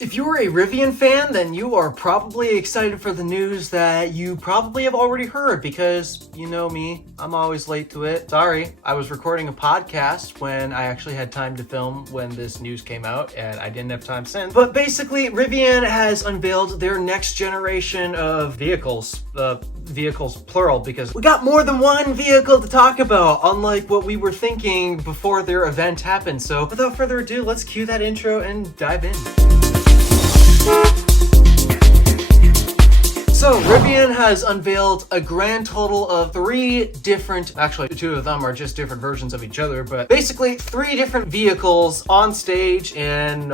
If you're a Rivian fan, then you are probably excited for the news that you probably have already heard because, you know me, I'm always late to it. Sorry, I was recording a podcast when I actually had time to film when this news came out, and I didn't have time since. But basically, Rivian has unveiled their next generation of vehicles. Vehicles plural, because we got more than one vehicle to talk about, unlike what we were thinking before their event happened. So without further ado, let's cue that intro and dive in. So, Rivian has unveiled a grand total of actually two of them are just different versions of each other, but basically 3 different vehicles on stage in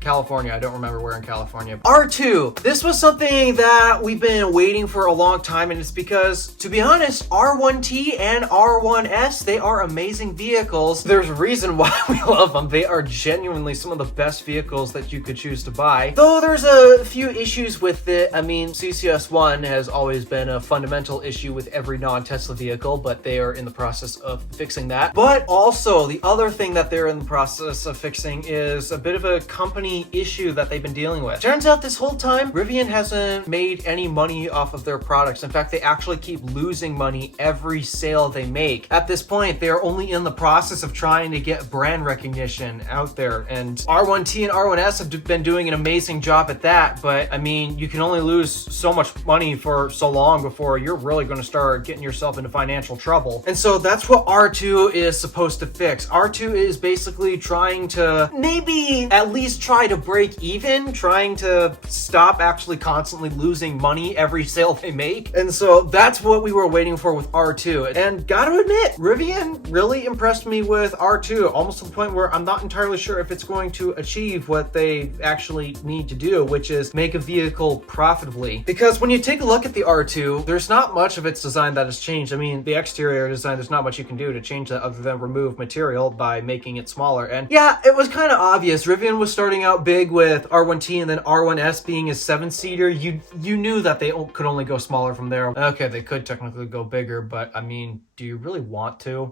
California. I don't remember where in California. R2. This was something that we've been waiting for a long time, and it's because, to be honest, R1T and R1S, they are amazing vehicles. There's a reason why we love them. They are genuinely some of the best vehicles that you could choose to buy. Though there's a few issues with it. I mean, CCS1 has always been a fundamental issue with every non-Tesla vehicle, but they are in the process of fixing that. But also, the other thing that they're in the process of fixing is a bit of a company issue that they've been dealing with. Turns out this whole time, Rivian hasn't made any money off of their products. In fact, they actually keep losing money every sale they make. At this point, they're only in the process of trying to get brand recognition out there, and R1T and R1S have been doing an amazing job at that, but I mean, you can only lose so much money for so long before you're really going to start getting yourself into financial trouble. And so that's what R2 is supposed to fix. R2 is basically trying to maybe at least try to break even, trying to stop actually constantly losing money every sale they make. And so that's what we were waiting for with R2. And gotta admit, Rivian really impressed me with R2, almost to the point where I'm not entirely sure if it's going to achieve what they actually need to do, which is make a vehicle profitably. Because when you take a look at the R2, there's not much of its design that has changed. I mean, the exterior design, there's not much you can do to change that other than remove material by making it smaller. And yeah, it was kind of obvious. Rivian was starting out big with R1T and then R1S being a 7-seater. You knew that they could only go smaller from there. Okay, they could technically go bigger, but I mean, do you really want to?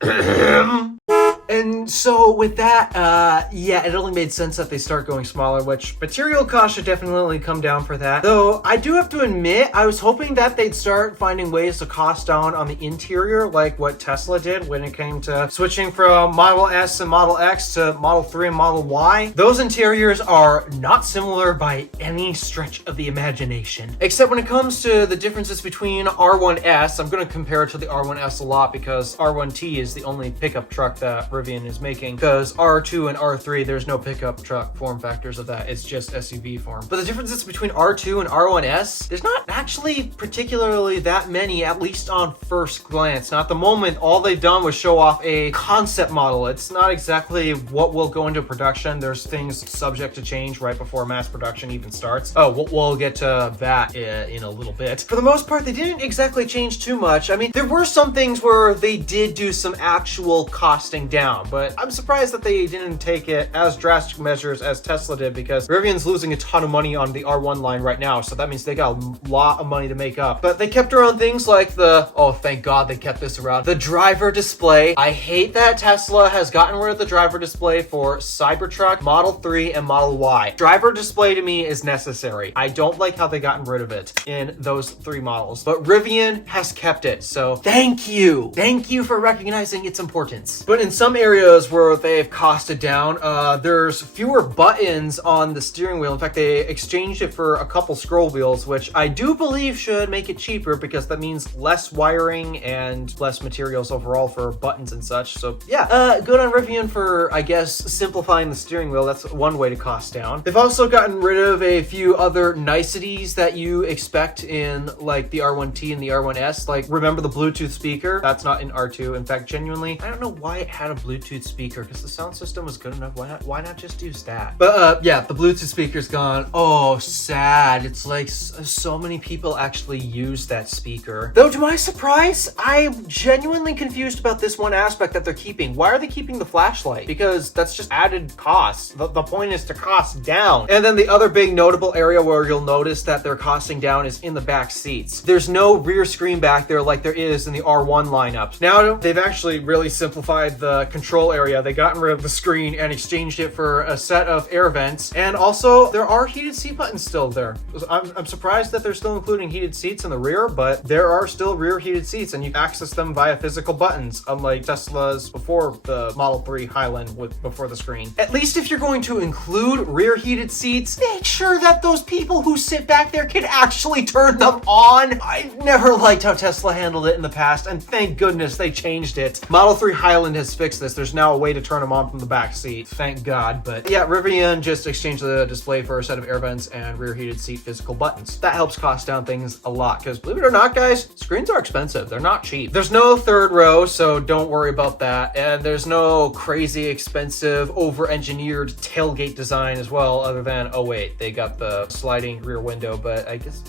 And so with that, yeah, it only made sense that they start going smaller, which material cost should definitely come down for that. Though I do have to admit, I was hoping that they'd start finding ways to cost down on the interior, like what Tesla did when it came to switching from Model S and Model X to Model 3 and Model Y. Those interiors are not similar by any stretch of the imagination. Except when it comes to the differences between R1S, I'm going to compare it to the R1S a lot because R1T is the only pickup truck that Rivian is making, because R2 and R3, there's no pickup truck form factors of that. It's just SUV form. But the differences between R2 and R1S, there's not actually particularly that many, at least on first glance. Now, at the moment, all they've done was show off a concept model. It's not exactly what will go into production. There's things subject to change right before mass production even starts. Oh, we'll get to that in a little bit. For the most part, they didn't exactly change too much. I mean, there were some things where they did do some actual costing down, but I'm surprised that they didn't take it as drastic measures as Tesla did, because Rivian's losing a ton of money on the R1 line right now, so that means they got a lot of money to make up. But they kept around things like oh, thank God they kept this around, the driver display. I hate that Tesla has gotten rid of the driver display for Cybertruck, Model 3, and Model Y. Driver display to me is necessary. I don't like how they gotten rid of it in those 3 models, but Rivian has kept it, so thank you. Thank you for recognizing its importance. But in some areas where they've costed down, there's fewer buttons on the steering wheel. In fact, they exchanged it for a couple scroll wheels, which I do believe should make it cheaper, because that means less wiring and less materials overall for buttons and such. So yeah, good on Rivian for, I guess, simplifying the steering wheel. That's one way to cost down. They've also gotten rid of a few other niceties that you expect in like the R1T and the R1S. Like, remember the Bluetooth speaker? That's not in R2. In fact, genuinely, I don't know why it had a Bluetooth speaker, because the sound system was good enough. Why not just use that? But yeah, the Bluetooth speaker's gone. Oh, sad. It's like so many people actually use that speaker. Though to my surprise, I'm genuinely confused about this one aspect that they're keeping. Why are they keeping the flashlight? Because that's just added costs. The point is to cost down. And then the other big notable area where you'll notice that they're costing down is in the back seats. There's no rear screen back there like there is in the R1 lineup. Now they've actually really simplified the control area. They gotten rid of the screen and exchanged it for a set of air vents. And also, there are heated seat buttons still there. I'm surprised that they're still including heated seats in the rear, but there are still rear heated seats and you can access them via physical buttons, unlike Tesla's before the Model 3 Highland before the screen. At least if you're going to include rear heated seats, make sure that those people who sit back there can actually turn them on. I never liked how Tesla handled it in the past, and thank goodness they changed it. Model 3 Highland has fixed this. There's now a way to turn them on from the back seat. Thank God. But yeah, Rivian just exchanged the display for a set of air vents and rear heated seat physical buttons. That helps cost down things a lot, because believe it or not, guys, screens are expensive. They're not cheap. There's no third row, so don't worry about that. And there's no crazy expensive, over-engineered tailgate design as well, other than, oh wait, they got the sliding rear window, but I guess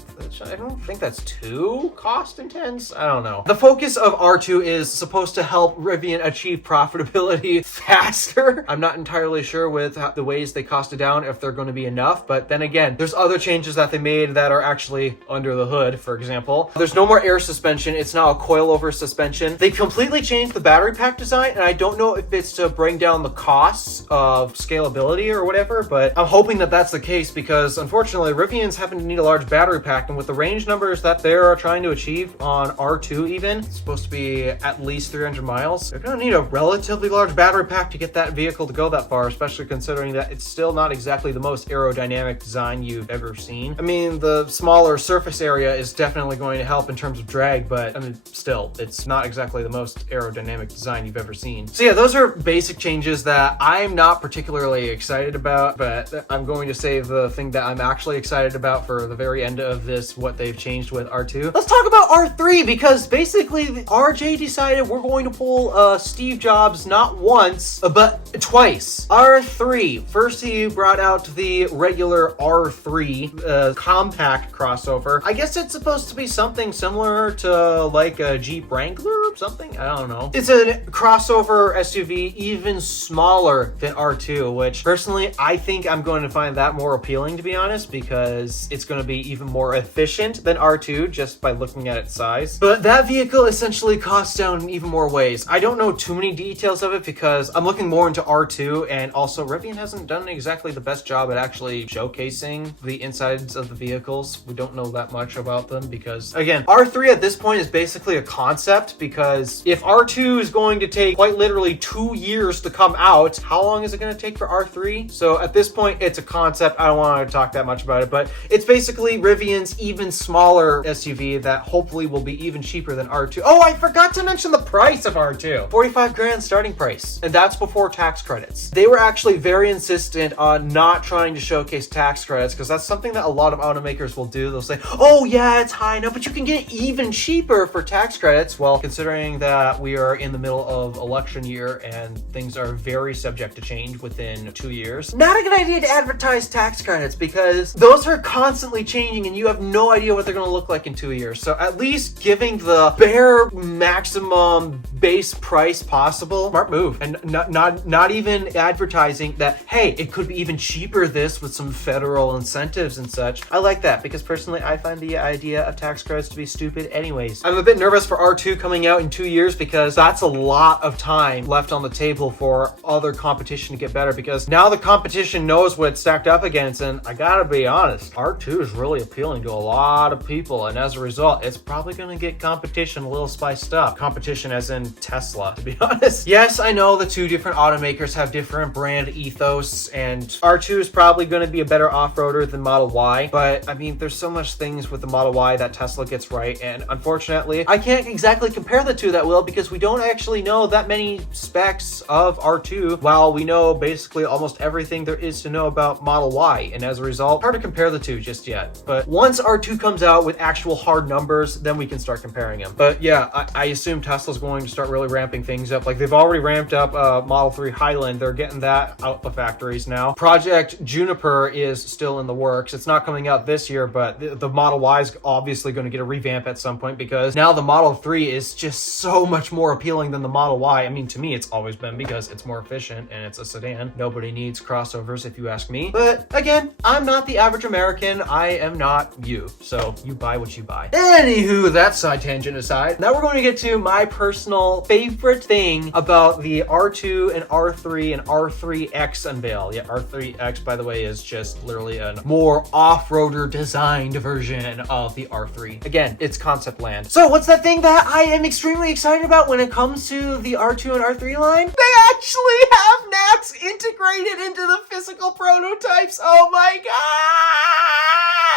I don't think that's too cost intense. I don't know. The focus of R2 is supposed to help Rivian achieve profitability faster. I'm not entirely sure with the ways they cost it down if they're going to be enough, but then again, there's other changes that they made that are actually under the hood. For example, there's no more air suspension. It's now a coilover suspension. They completely changed the battery pack design, and I don't know if it's to bring down the costs of scalability or whatever, but I'm hoping that that's the case, because unfortunately Rivian's happen to need a large battery pack, and with the range numbers that they're trying to achieve on R2 even, it's supposed to be at least 300 miles. They're going to need a relatively large battery pack to get that vehicle to go that far, especially considering that it's still not exactly the most aerodynamic design you've ever seen. I mean, the smaller surface area is definitely going to help in terms of drag, but I mean, still, it's not exactly the most aerodynamic design you've ever seen. So yeah, those are basic changes that I'm not particularly excited about, but I'm going to save the thing that I'm actually excited about for the very end of this, what they've changed with R2. Let's talk about R3, because basically RJ decided we're going to pull Steve Jobs not once, but twice. R3, first he brought out the regular R3 compact crossover. I guess it's supposed to be something similar to like a Jeep Wrangler or something. I don't know. It's a crossover SUV even smaller than R2, which personally I think I'm going to find that more appealing, to be honest, because it's going to be even more efficient than R2 just by looking at its size. But that vehicle essentially costs down in even more ways. I don't know too many details of it because I'm looking more into R2, and also Rivian hasn't done exactly the best job at actually showcasing the insides of the vehicles. We don't know that much about them because, again, R3 at this point is basically a concept, because if R2 is going to take quite literally 2 years to come out, how long is it going to take for R3? So at this point, it's a concept. I don't want to talk that much about it, but it's basically Rivian's even smaller SUV that hopefully will be even cheaper than R2. Oh, I forgot to mention the price of R2. 45 grand starting price. And that's before tax credits. They were actually very insistent on not trying to showcase tax credits, because that's something that a lot of automakers will do. They'll say, oh yeah, it's high enough, but you can get even cheaper for tax credits. Well, considering that we are in the middle of election year and things are very subject to change within 2 years, not a good idea to advertise tax credits, because those are constantly changing and you have no idea what they're going to look like in 2 years. So at least giving the bare maximum base price possible, smart move. And not even advertising that, hey, it could be even cheaper this with some federal incentives and such. I like that, because personally I find the idea of tax credits to be stupid anyways. I'm a bit nervous for R2 coming out in 2 years, because that's a lot of time left on the table for other competition to get better, because now the competition knows what it's stacked up against, and I gotta be honest, R2 is really appealing to a lot of people, and as a result, it's probably gonna get competition a little spiced up. Competition as in Tesla, to be honest. Yes, I know the two different automakers have different brand ethos, and R2 is probably gonna be a better off-roader than Model Y, but I mean, there's so much things with the Model Y that Tesla gets right, and unfortunately, I can't exactly compare the two that well, because we don't actually know that many specs of R2, while we know basically almost everything there is to know about Model Y, and as a result, hard to compare the two just yet. But once R2 comes out with actual hard numbers, then we can start comparing them. But yeah, I assume Tesla's going to start really ramping things up. Like, they've already ramped up Model 3 Highland. They're getting that out the factories now. Project Juniper is still in the works. It's not coming out this year, but the Model Y is obviously going to get a revamp at some point, because now the Model 3 is just so much more appealing than the Model Y. I mean, to me, it's always been, because it's more efficient and it's a sedan. Nobody needs crossovers, if you ask me. But again, I'm not the average American. I am not you. So you buy what you buy. Anywho, that side tangent aside, now we're going to get to my personal favorite thing about about the R2 and R3 and R3X unveil. Yeah, R3X, by the way, is just literally a more off-roader designed version of the R3. Again, it's concept land. So what's that thing that I am extremely excited about when it comes to the R2 and R3 line? They actually have NACS integrated into the physical prototypes. Oh my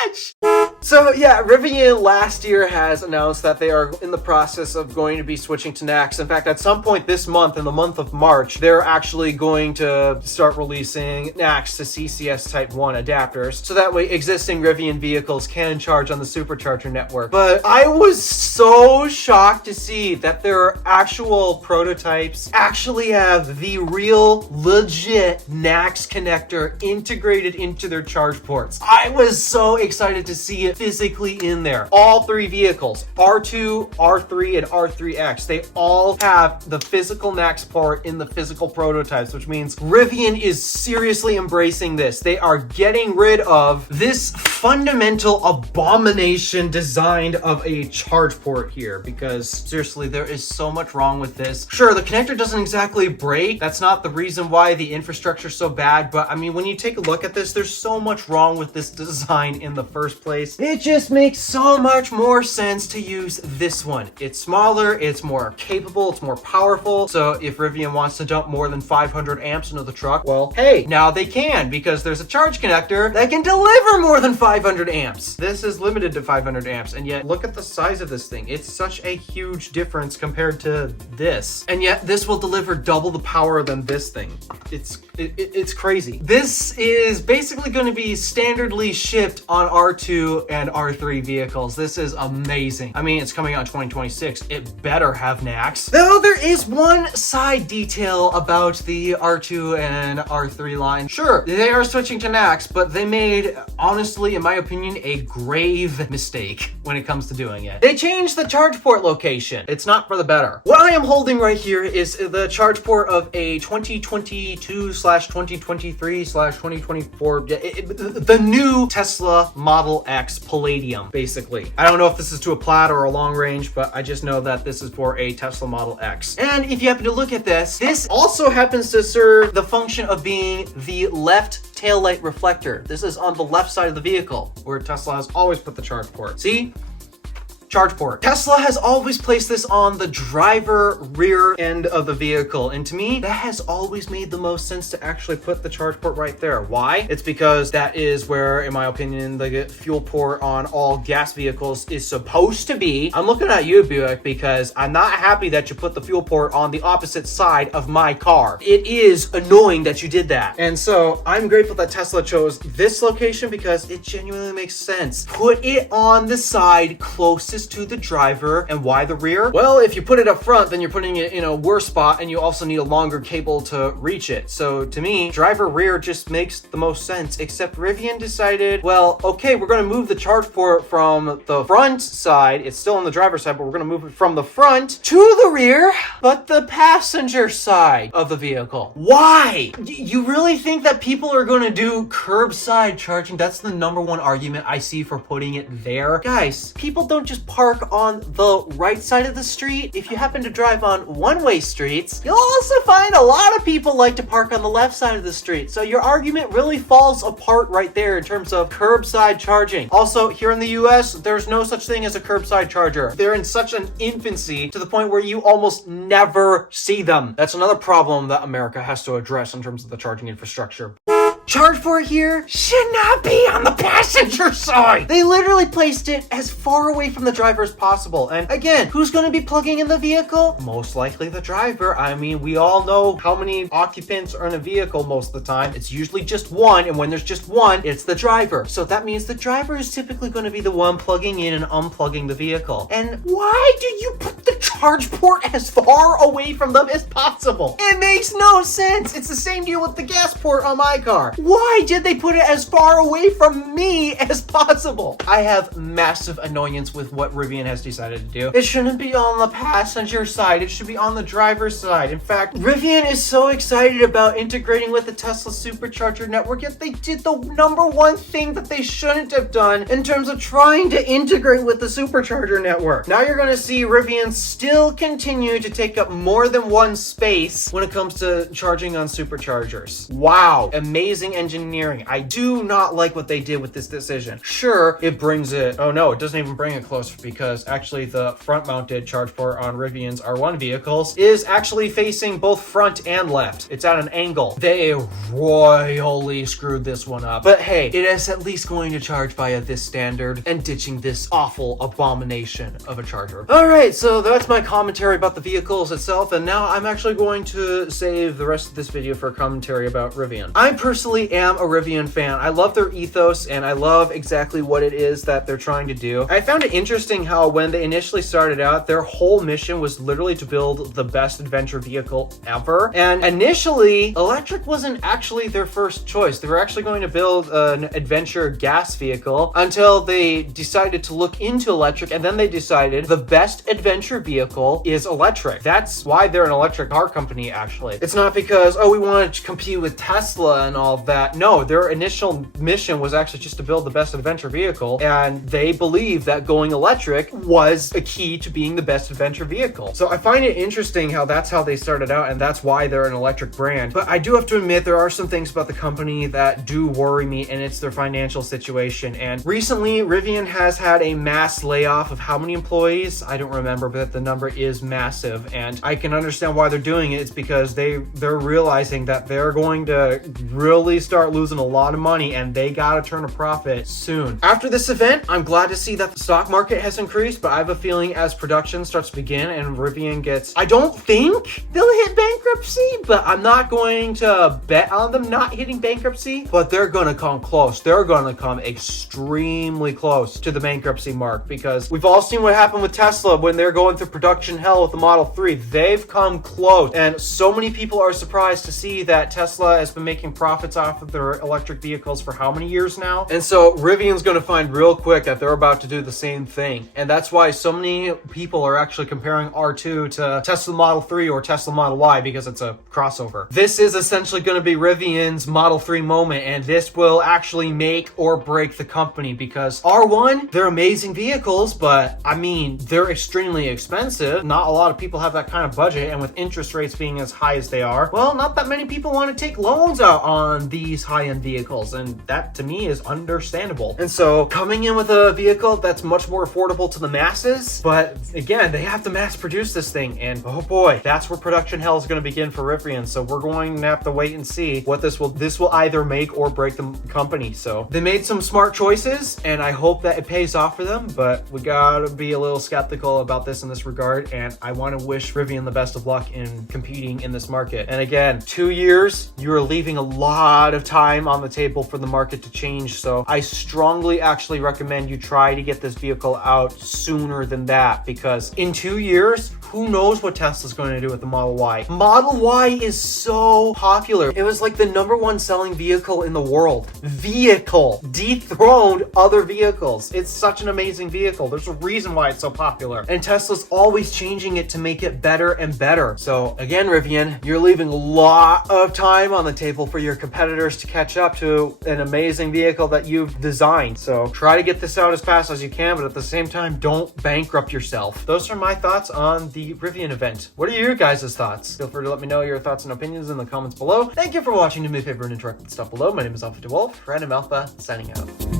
gosh! So yeah, Rivian last year has announced that they are in the process of going to be switching to NACS. In fact, at some point this month, in the month of March, they're actually going to start releasing NACS to CCS Type 1 adapters, so that way existing Rivian vehicles can charge on the supercharger network. But I was so shocked to see that their actual prototypes actually have the real, legit NACS connector integrated into their charge ports. I was so excited to see it physically in there. All three vehicles, R2, R3, and R3X, they all have the physical NACS port in the physical prototypes, which means Rivian is seriously embracing this. They are getting rid of this fundamental abomination designed of a charge port here, because seriously, there is so much wrong with this. Sure, the connector doesn't exactly break. That's not the reason why the infrastructure is so bad, but I mean, when you take a look at this, there's so much wrong with this design in the first place. It just makes so much more sense to use this one. It's smaller, it's more capable, it's more powerful. So if Rivian wants to dump more than 500 amps into the truck, well, hey, now they can, because there's a charge connector that can deliver more than 500 amps. This is limited to 500 amps, and yet look at the size of this thing. It's such a huge difference compared to this. And yet this will deliver double the power than this thing. It's crazy. This is basically going to be standardly shipped on R2 and R3 vehicles. This is amazing. I mean, it's coming out in 2026. It better have NACS. Though there is one side detail about the R2 and R3 line. Sure, they are switching to NACS, but they made, honestly, in my opinion, a grave mistake when it comes to doing it. They changed the charge port location. It's not for the better. What I am holding right here is the charge port of a 2022/2023/2024, the new Tesla Model X Palladium, basically. I don't know if this is to a Plaid or a long range, but I just know that this is for a Tesla Model X. And if you happen to look at this, this also happens to serve the function of being the left taillight reflector. This is on the left side of the vehicle, where Tesla has always put the charge port. See? Charge port. Tesla has always placed this on the driver rear end of the vehicle, and to me, that has always made the most sense to actually put the charge port right there. Why? It's because that is where, in my opinion, the fuel port on all gas vehicles is supposed to be. I'm looking at you, Buick, because I'm not happy that you put the fuel port on the opposite side of my car. It is annoying that you did that. And so I'm grateful that Tesla chose this location, because it genuinely makes sense. Put it on the side closest to the driver. And why the rear? Well, if you put it up front, then you're putting it in a worse spot, and you also need a longer cable to reach it. So to me, driver rear just makes the most sense, except Rivian decided, well, okay, we're going to move the charge port from the front side. It's still on the driver's side, but we're going to move it from the front to the rear, but the passenger side of the vehicle. Why? You really think that people are going to do curbside charging? That's the number one argument I see for putting it there. Guys, people don't just park on the right side of the street. If you happen to drive on one-way streets, you'll also find a lot of people like to park on the left side of the street. So your argument really falls apart right there in terms of curbside charging. Also, here in the US, there's no such thing as a curbside charger. They're in such an infancy to the point where you almost never see them. That's another problem that America has to address in terms of the charging infrastructure. Charge port here should not be on the passenger side. They literally placed it as far away from the driver as possible. And again, who's going to be plugging in the vehicle? Most likely the driver. I mean, we all know how many occupants are in a vehicle most of the time. It's usually just one, and when there's just one, it's the driver. So that means the driver is typically going to be the one plugging in and unplugging the vehicle. And why do you put the charge port as far away from them as possible? It makes no sense. It's the same deal with the gas port on my car. Why did they put it as far away from me as possible? I have massive annoyance with what Rivian has decided to do. It shouldn't be on the passenger side. It should be on the driver's side. In fact, Rivian is so excited about integrating with the Tesla supercharger network, yet they did the number one thing that they shouldn't have done in terms of trying to integrate with the supercharger network. Now you're going to see Rivian still continue to take up more than one space when it comes to charging on superchargers. Wow, amazing engineering. I do not like what they did with this decision. Sure, it brings it, oh no, it doesn't even bring it closer, because actually the front-mounted charge port on Rivian's R1 vehicles is actually facing both front and left. It's at an angle. They royally screwed this one up. But hey, it is at least going to charge via this standard and ditching this awful abomination of a charger. Alright, so that's my commentary about the vehicles itself, and now I'm actually going to save the rest of this video for a commentary about Rivian. I personally am a Rivian fan. I love their ethos, and I love exactly what it is that they're trying to do. I found it interesting how when they initially started out, their whole mission was literally to build the best adventure vehicle ever. And initially, electric wasn't actually their first choice. They were actually going to build an adventure gas vehicle until they decided to look into electric, and then they decided the best adventure vehicle is electric. That's why they're an electric car company, actually. It's not because, oh, we want to compete with Tesla and all that. No, their initial mission was actually just to build the best adventure vehicle, and they believe that going electric was a key to being the best adventure vehicle. So I find it interesting how that's how they started out, and that's why they're an electric brand. But I do have to admit, there are some things about the company that do worry me, and it's their financial situation. And recently, Rivian has had a mass layoff of how many employees? I don't remember, but the number is massive, and I can understand why they're doing it. It's because they're realizing that they're going to really start losing a lot of money, and they gotta turn a profit soon. After this event, I'm glad to see that the stock market has increased, but I have a feeling as production starts to begin and Rivian gets, I don't think they'll hit bankruptcy, but I'm not going to bet on them not hitting bankruptcy, but they're gonna come close. They're gonna come extremely close to the bankruptcy mark, because we've all seen what happened with Tesla when they're going through production hell with the Model 3. They've come close, and so many people are surprised to see that Tesla has been making profits off of their electric vehicles for how many years now? And so Rivian's gonna find real quick that they're about to do the same thing, and that's why so many people are actually comparing R2 to Tesla Model 3 or Tesla Model Y, because it's a crossover. This is essentially going to be Rivian's Model 3 moment, and this will actually make or break the company, because R1, they're amazing vehicles, but I mean, they're extremely expensive. Not a lot of people have that kind of budget, and with interest rates being as high as they are, well, not that many people want to take loans out on these high-end vehicles, and that to me is understandable. And so coming in with a vehicle that's much more affordable to the masses, but again, they have to mass produce this thing, and oh boy, that's where production hell is going to begin for Rivian. So we're going to have to wait and see what this will either make or break the company. So they made some smart choices, and I hope that it pays off for them, but we gotta be a little skeptical about this in this regard, and I want to wish Rivian the best of luck in competing in this market. And again, 2 years, you're leaving a lot of time on the table for the market to change, so I strongly actually recommend you try to get this vehicle out sooner than that, because in 2 years, who knows what Tesla's going to do with the Model Y. Model Y is so popular. It was like the #1 selling vehicle in the world. Vehicle. Dethroned other vehicles. It's such an amazing vehicle. There's a reason why it's so popular. And Tesla's always changing it to make it better and better. So again, Rivian, you're leaving a lot of time on the table for your competitors to catch up to an amazing vehicle that you've designed. So try to get this out as fast as you can, but at the same time, don't bankrupt yourself. Those are my thoughts on the Rivian event. What are your guys' thoughts? Feel free to let me know your thoughts and opinions in the comments below. Thank you for watching. Do me a favor and interact with stuff below. My name is DeWolf, Random Alpha, signing out.